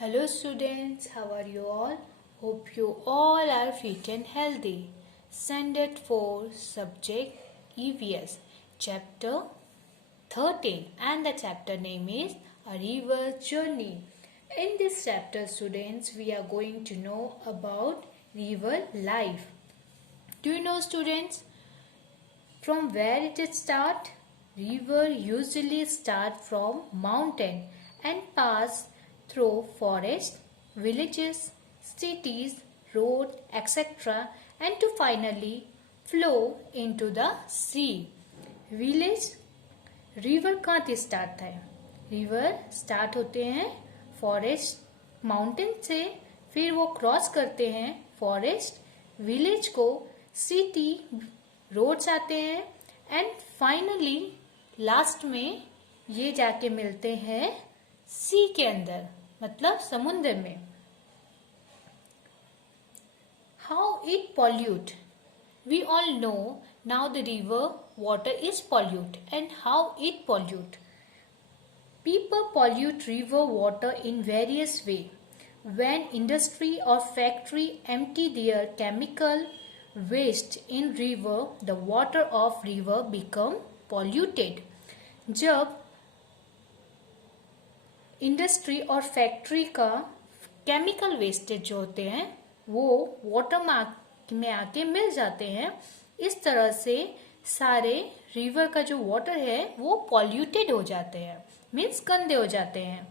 Hello students, how are you all? Hope you all are fit and healthy. Standard 4 subject EVS chapter 13 and the chapter name is A River Journey. In this chapter students we are going to know about river life. Do you know students from where it start? River usually start from mountain and pass through forest, villages, cities, road, etc. and to finally flow into the sea. Village river कहाँ से start है? River start होते हैं forest mountain से, फिर वो cross करते हैं फॉरेस्ट, विलेज को, सिटी, रोड्स आते हैं एंड फाइनली लास्ट में ये जाके मिलते हैं सी के अंदर, मतलब समुद्र में. How it pollute? We all know now the river water is pollute and how it pollute. People pollute river water in various way. When industry or factory empty their chemical waste in river, the water of river become polluted. जब industry और factory का chemical wastage जो होते हैं वो water में आके मिल जाते हैं, इस तरह से सारे रिवर का जो वाटर है वो पॉल्यूटेड हो जाते हैं, मीन्स गंदे हो जाते हैं.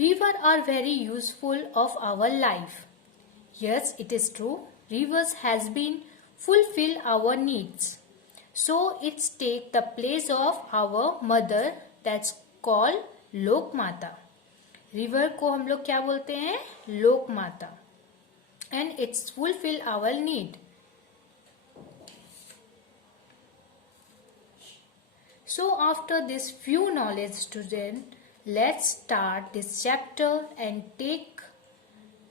River are very useful of our life. Yes, it is true. Rivers has been fulfil our needs, so it's take the place of our mother, that's called लोक माता. रिवर को हम लोग क्या बोलते हैं? लोक माता. And it's fulfill our need. So after this few knowledge student, let's start this chapter and take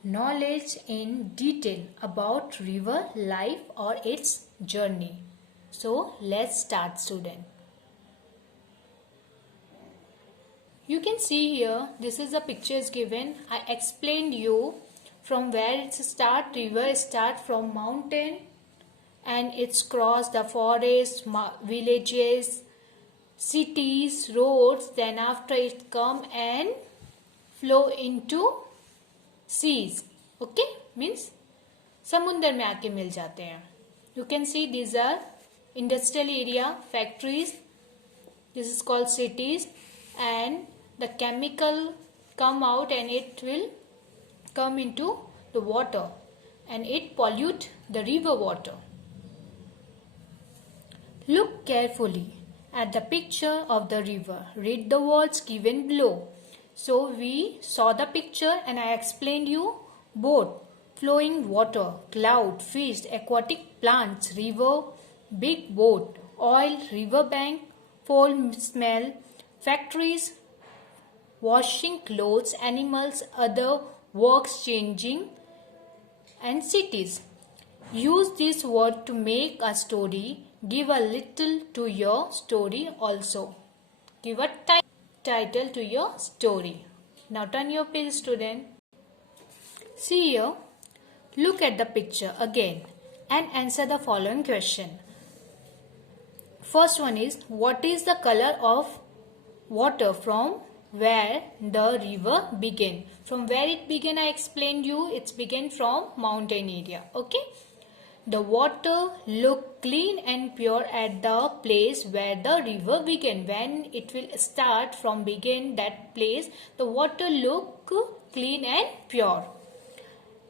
knowledge in detail about river life or its journey. So let's start student. You can see here, this is the pictures given. I explained you from where it start. River start from mountain and it's cross the forest, villages, cities, roads, then after it come and flow into seas. Okay, means समुद्र में आके मिल जाते हैं. You can see these are industrial area, factories, this is called cities, and the chemical come out and it will come into the water and it pollute the river water. Look carefully at the picture of the river. Read the words given below. So we saw the picture and I explained you boat, flowing water, cloud, fish, aquatic plants, river, big boat, oil, river bank, foul smell, factories, washing clothes, animals, other works changing, and cities. Use this word to make a story. Give a little to your story also. Give a title to your story. Now turn your page student. See here. Look at the picture again and answer the following question. First one is, what is the color of water from where the river began? From where it began, I explained you, it's began from mountain area. Okay, the water look clean and pure at the place where the river began. When it will start from begin that place, the water look clean and pure.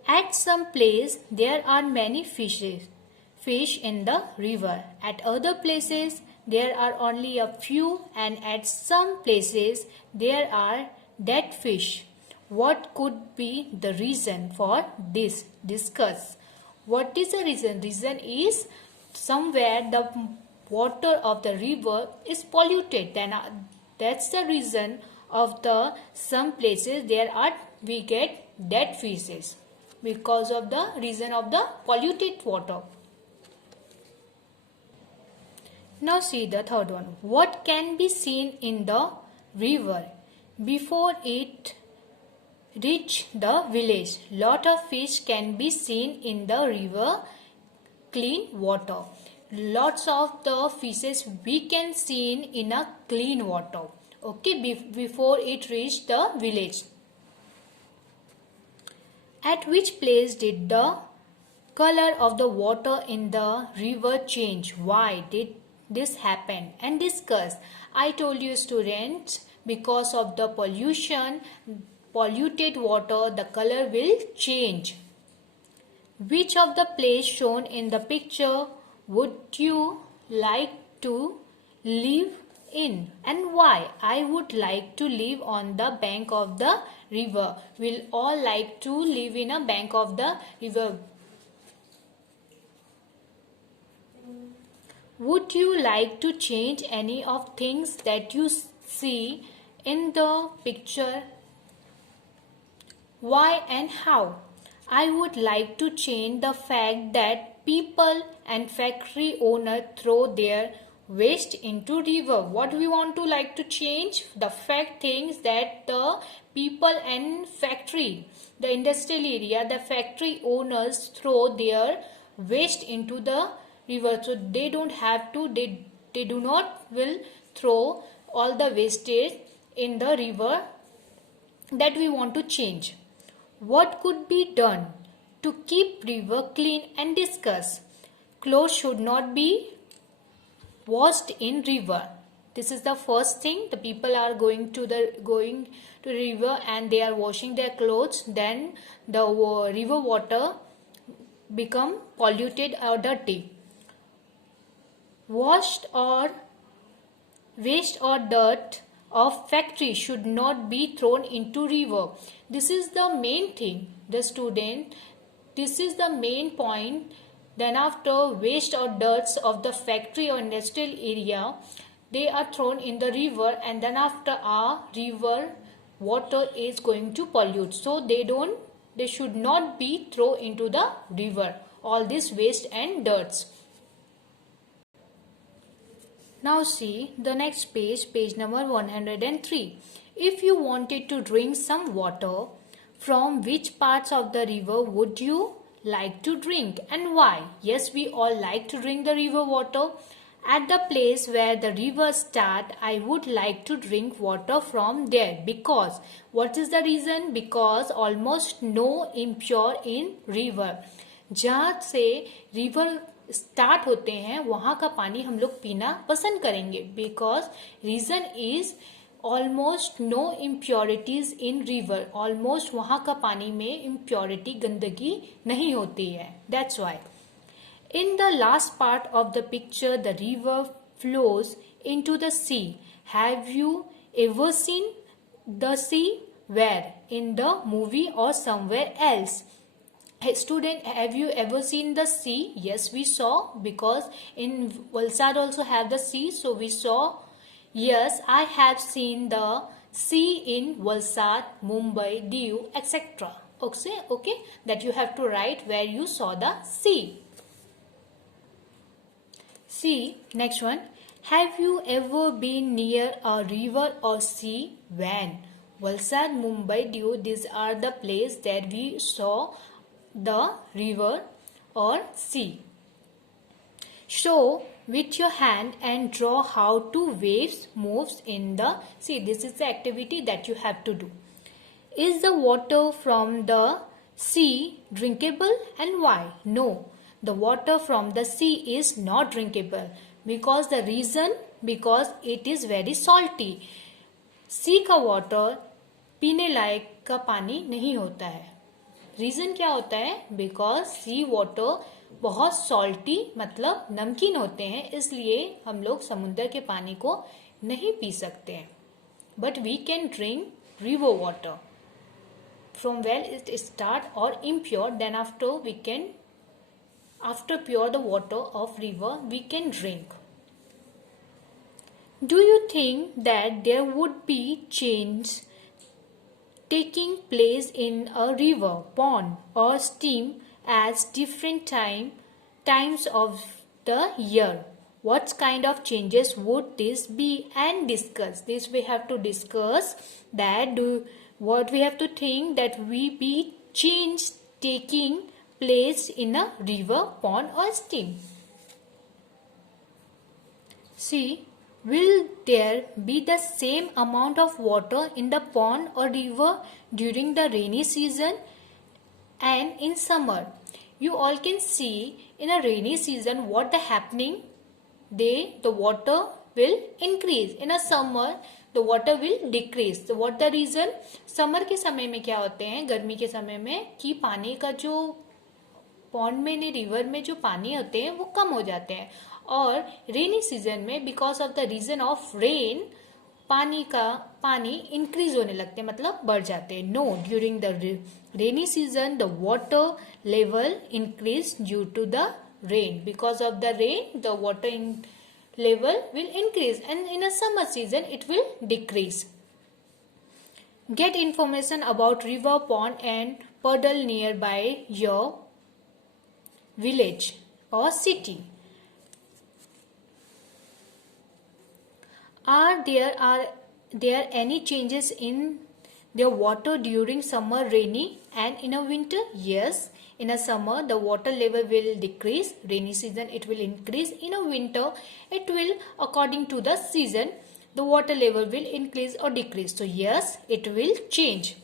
At some place there are many fish in the river. At other places there are only a few, and at some places there are dead fish. What could be the reason for this? Discuss. What is the reason? Reason is somewhere the water of the river is polluted. Then that's the reason of the some places we get dead fishes because of the reason of the polluted water. Now see the third one. What can be seen in the river before it reach the village. Lot of fish can be seen in the river clean water. Lots of the fishes we can see in a clean water. Okay, before it reached the village. At which place did the color of the water in the river change? Why did this happen? And discuss. I told you students, because of the pollution, polluted water, the color will change. Which of the place shown in the picture would you like to live in and why? I would like to live on the bank of the river. We'll all like to live in a bank of the river. Would you like to change any of things that you see in the picture? Why and how? I would like to change the fact that people and factory owner throw their waste into river. What we want to like to change? The fact things that the people and factory, the industrial area, the factory owners throw their waste into the river. So they don't have to, they do not will throw all the wastage in the river. That we want to change. What could be done to keep river clean and discuss? Clothes should not be washed in river. This is the first thing. The people are going to river and they are washing their clothes. Then the river water become polluted or dirty. Washed or waste or dirt of factory should not be thrown into river. This is the main thing, the student. This is the main point. Then after waste or dirts of the factory or industrial area, they are thrown in the river, and then after our river water is going to pollute. So they should not be thrown into the river, all this waste and dirts. Now see the next page, page number 103. If you wanted to drink some water, from which parts of the river would you like to drink and why? Yes, we all like to drink the river water. At the place where the river start, I would like to drink water from there. Because, what is the reason? Because almost no impure in river. जहाँ से river start होते हैं वहाँ का पानी हम लोग पीना पसंद करेंगे. Because reason is almost no impurities in river. Almost वहाँ का पानी में इम्प्योरिटी गंदगी नहीं होती है. That's why. In the last part of the picture, the river flows into the sea. Have you ever seen the sea? Where? In the movie or somewhere else? Hey, student, have you ever seen the sea? Yes, we saw, because in Valsad also have the sea, so we saw. Yes, I have seen the sea in Valsad, Mumbai, Diu, etc. Okay, that you have to write where you saw the sea. See, next one. Have you ever been near a river or sea? When? Valsad, Mumbai, Diu, these are the places that we saw the river or sea. Show with your hand and draw how two waves moves in the sea. This is the activity that you have to do. Is the water from the sea drinkable and why? No. The water from the sea is not drinkable. Because the reason? Because it is very salty. Sea का water पीने लायक का पानी नहीं होता है. Reason क्या होता है? बिकॉज सी वाटर बहुत सॉल्टी मतलब नमकीन होते हैं, इसलिए हम लोग समुद्र के पानी को नहीं पी सकते हैं. But we can drink river water from well it start or impure. Then after pure the water of river we can drink. Do you think that there would be change taking place in a river, pond or stream at different times of the year? What kind of changes would this be, and discuss. This we have to discuss that what we have to think that we be change taking place in a river, pond or stream. See, will there be the same amount of water in the pond or river during the rainy season and in summer? You all can see in a rainy season what the happening. The water will increase. In a summer the water will decrease. So what the reason? Summer के समय में क्या होते हैं, गर्मी के समय में, कि पानी का जो पॉन्ड में नहीं रिवर में जो पानी होते हैं वो कम हो जाते हैं, और रेनी सीजन में because of the reason of rain पानी इंक्रीज होने लगते हैं, मतलब बढ़ जाते हैं. No, during the rainy season the water level increase due to the rain. Because of the rain the water level will increase, and in a summer season it will decrease. Get information about river, pond and puddle nearby your village or city. Are there any changes in their water during summer rainy and in a winter? Yes. In a summer the water level will decrease, rainy season it will increase, in a winter it will, according to the season, the water level will increase or decrease. So yes, it will change.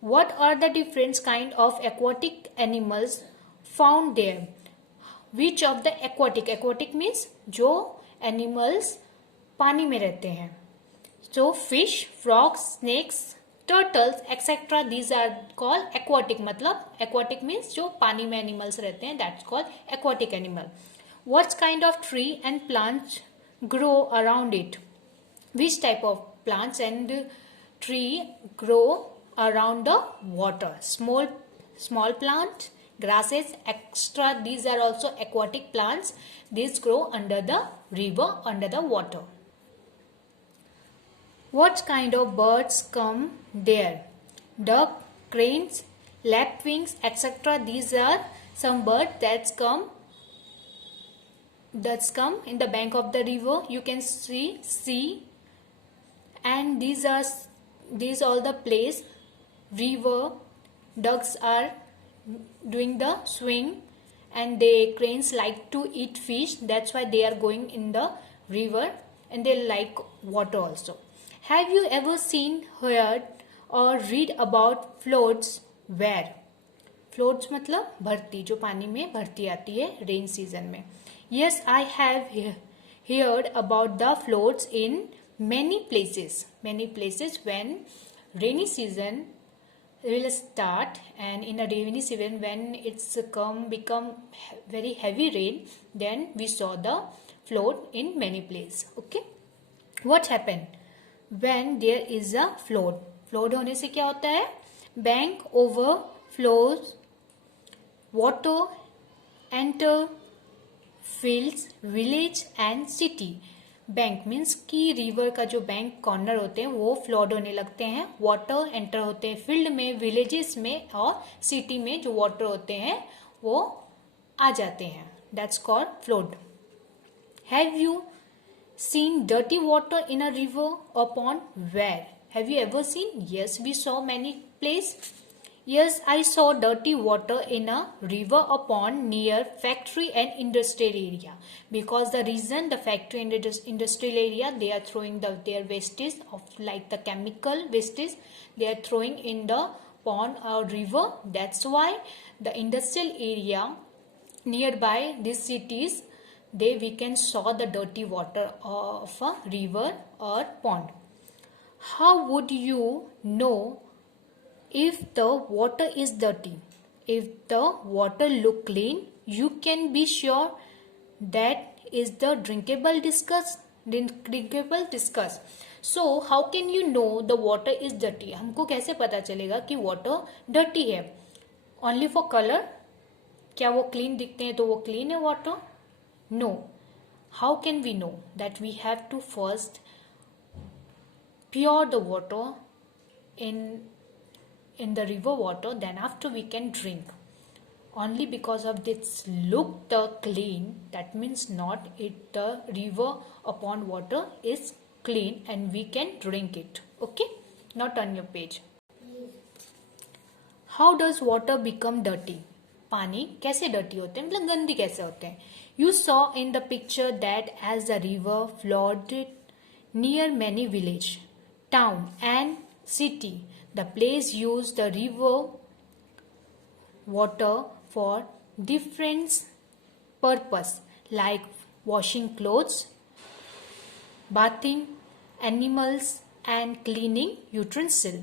What are the different kind of aquatic animals found there? Which of the aquatic means जो animals पानी में रहते हैं. So fish, frogs, snakes, turtles etc. these are called aquatic. मतलब aquatic means जो पानी में animals रहते हैं, that's called aquatic animal. What kind of tree and plants grow around it? Which type of plants and tree grow around the water? Small plant, grasses etc. these are also aquatic plants. These grow under the river, under the water. What kind of birds come there? Duck, cranes, lapwings, etc. These are some birds that come in the bank of the river. You can see, and these all the place river. Ducks are doing the swing, and the cranes like to eat fish. That's why they are going in the river, and they like water also. Have you ever seen, heard or read about floats? Where? Floats मतलब भरती, जो पानी में भरती आती है rain season में. Yes, I have heard about the floats in many places. Many places when rainy season will start, and in a rainy season when it's become very heavy rain, then we saw the float in many places. Okay, what happened when there is a flood? Flowed होने से क्या होता है? Bank overflows, water enter fields, village and city. Bank means कि river का जो bank corner होते हैं वो फ्लड होने लगते हैं. वाटर एंटर होते हैं फील्ड में, विलेजेस में, और सिटी में जो वाटर होते हैं वो आ जाते हैं. That's called flood. Have you seen dirty water in a river or pond? Where? Have you ever seen? Yes, we saw many places. Yes, I saw dirty water in a river or pond near factory and industrial area. Because the reason, the factory and industrial area, they are throwing their wastage of like the chemical wastage, they are throwing in the pond or river. That's why the industrial area nearby these cities, we can saw the dirty water of a river or pond. How would you know if the water is dirty? If the water look clean, you can be sure that is the drinkable discuss. So how can you know the water is dirty? हमको कैसे पता चलेगा कि water dirty है? Only for color? क्या वो clean दिखते हैं तो वो clean है water? No. How can we know? That we have to first pure the water in the river water, then after we can drink. only because of this look the clean, that means not it the river upon water is clean and we can drink it. Okay, now turn your page. How does water become dirty? पानी कैसे dirty होते हैं, मतलब गंदी कैसे होते हैं? You saw in the picture that as the river flowed near many village, town and city, the place used the river water for different purpose like washing clothes, bathing animals and cleaning utensils.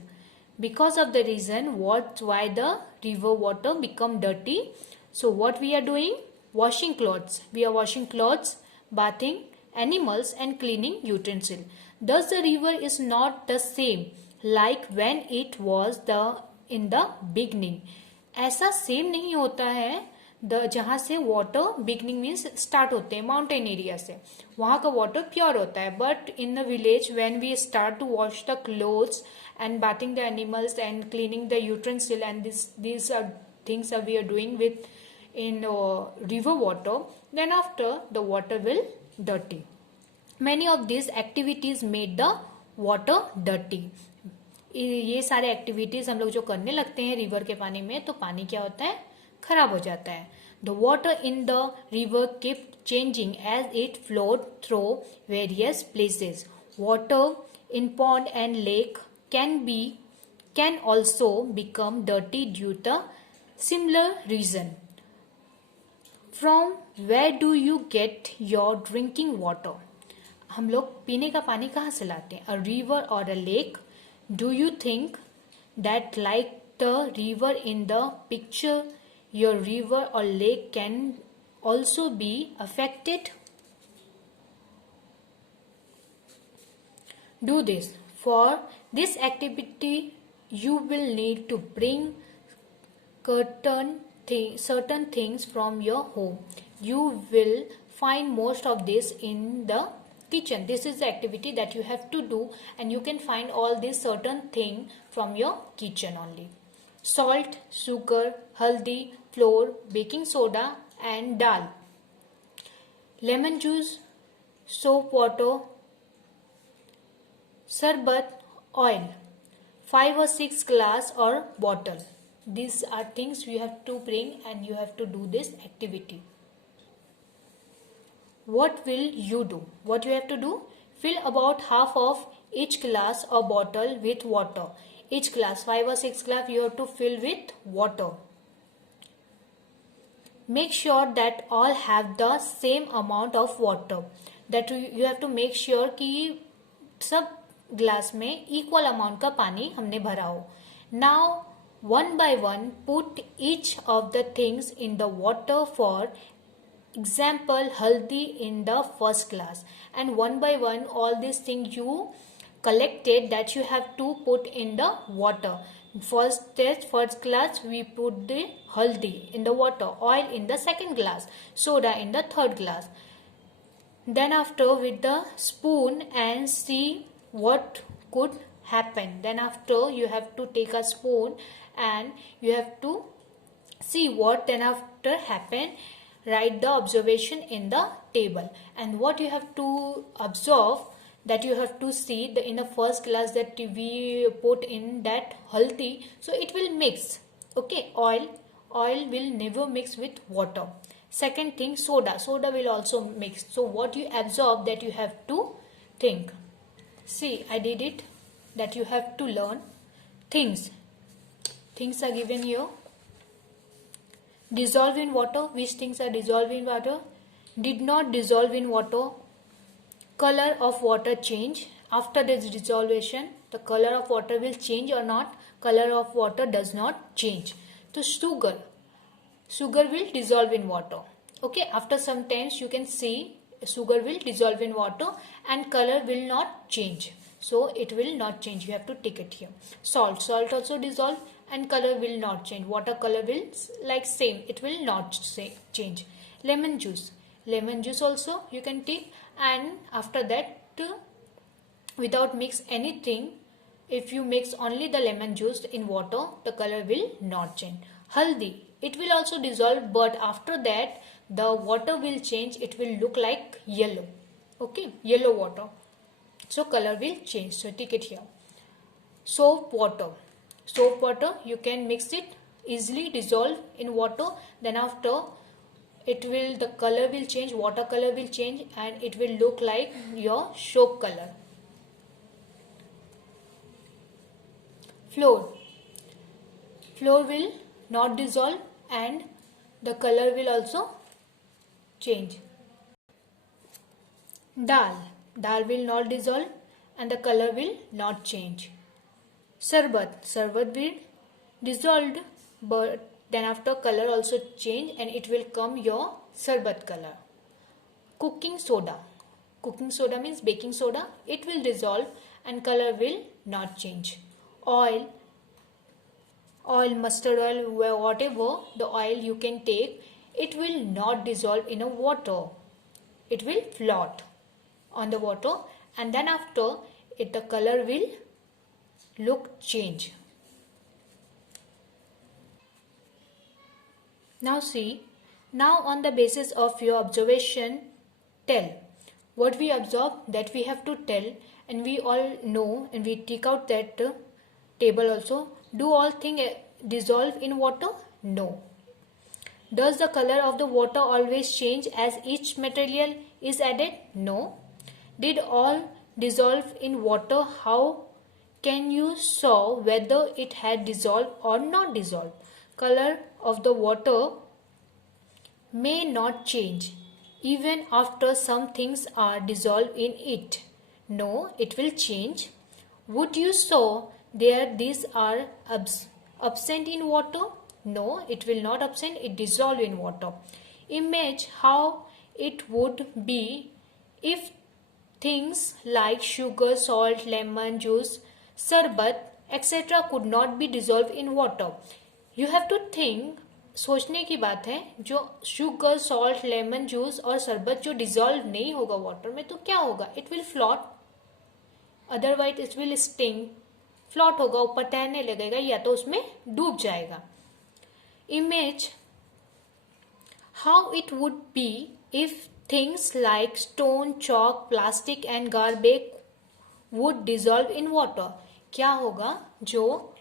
Because of the reason why the river water become dirty, so what we are doing? Washing clothes. We are washing clothes, bathing animals and cleaning utensils. Thus the river is not the same like when it was the in the beginning. ऐसा same नहीं होता है जहाँ से water beginning means start होते हैं mountain area से, वहाँ का वाटर प्योर होता है. But in the village when we start to wash the clothes and bathing the animals and cleaning the utensil, and these are things that we are doing with in river water, then after the water will dirty. Many of these activities made the water dirty. ये सारे activities हम लोग जो करने लगते हैं river के पानी में, तो पानी क्या होता है? खराब हो जाता है. The water in the river kept changing as it flowed through various places. Water in pond and lake can also become dirty due to similar reason. From where do you get your drinking water? हम लोग पीने का पानी कहाँ से लाते हैं? A river or a lake? Do you think that like the river in the picture, your river or lake can also be affected? Do this. For this activity, you will need to bring certain things from your home. You will find most of this in the kitchen. This is the activity that you have to do, and you can find all these certain things from your kitchen only. Salt, sugar, haldi, flour, baking soda and dal. Lemon juice, soap water, sarbat, oil, 5 or 6 glass or bottle. These are things you have to bring and you have to do this activity. What will you do? What you have to do? Fill about half of each glass or bottle with water. Each glass, 5 or 6 glass, you have to fill with water. Make sure that all have the same amount of water. That you have to make sure कि सब glass में equal amount का पानी हमने भरा हो. Now one by one put each of the things in the water. For example haldi in the first glass, and one by one all this thing you collected that you have to put in the water. First glass we put the haldi in the water, oil in the second glass, soda in the third glass. Then after with the spoon and see what could happen. Then after you have to take a spoon and you have to see what then after happen. Write the observation in the table, and what you have to observe, that you have to see the in the first glass that we put in that haldi, so it will mix. Okay, oil will never mix with water. Second thing, soda will also mix. So what you absorb, that you have to think. See, I did it, that you have to learn things are given here. Dissolve in water. Which things are dissolved in water? Did not dissolve in water. Color of water change. After this dissolution, the color of water will change or not? Color of water does not change. So sugar will dissolve in water. Okay, after some times you can see sugar will dissolve in water and color will not change. So it will not change. You have to take it here. Salt also dissolve and color will not change. Water color will like same. It will not change. Lemon juice also you can take, and after that without mix anything, if you mix only the lemon juice in water, the color will not change. haldi, it will also dissolve, but after that the water will change, it will look like yellow. Okay, yellow water, so color will change. So take it here. Soap water, soap water, you can mix it, easily dissolve in water, then after it will, the color will change, water color will change, and it will look like your soap color. Flour, flour will not dissolve and the color will also change. Dal, dal will not dissolve and the color will not change. Sarbat, sarbat will dissolved, but then after color also change and it will come your sarbat color. Cooking soda, cooking soda means baking soda, it will dissolve and color will not change. Oil, oil, mustard oil, whatever the oil you can take, it will not dissolve in a water, it will float on the water, and then after it the color will look change. Now see, now on the basis of your observation, tell. What we observe, that we have to tell, and we all know, and we take out that table also. Do all things dissolve in water? No. Does the color of the water always change as each material is added? No. Did all dissolve in water? How can you saw whether it had dissolved or not dissolved? Color of the water may not change even after some things are dissolved in it. No, it will change. Would you saw there these are absent in water? No, it will not absent, it dissolve in water. Imagine how it would be if things like sugar, salt, lemon juice, sarbat, etc. could not be dissolved in water. You have to think, सोचने की बात है, जो sugar, salt, lemon juice और शरबत जो dissolve नहीं होगा वाटर में, तो क्या होगा? It will float, otherwise it will sting. Float होगा, ऊपर तैरने लगेगा या तो उसमें डूब जाएगा. Image how it would be if things like stone, chalk, plastic and garbage would dissolve in water. क्या होगा जो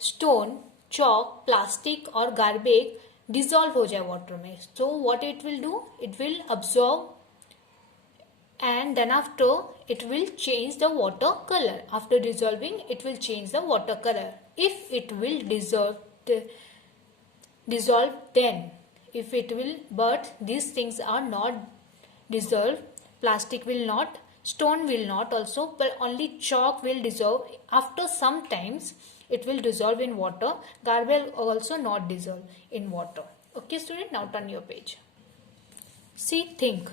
स्टोन, चॉक, प्लास्टिक और गार्बेज डिजॉल्व हो जाए वाटर में? So what it will do, it will absorb and then after it will change the water color. After dissolving, it will change the water color. If it will dissolve then, if it will, but these things are not dissolved. Plastic will not, stone will not also, but only chalk will dissolve. After some times it will dissolve in water. Garbage also not dissolve in water. Okay student, now turn your page. See, think.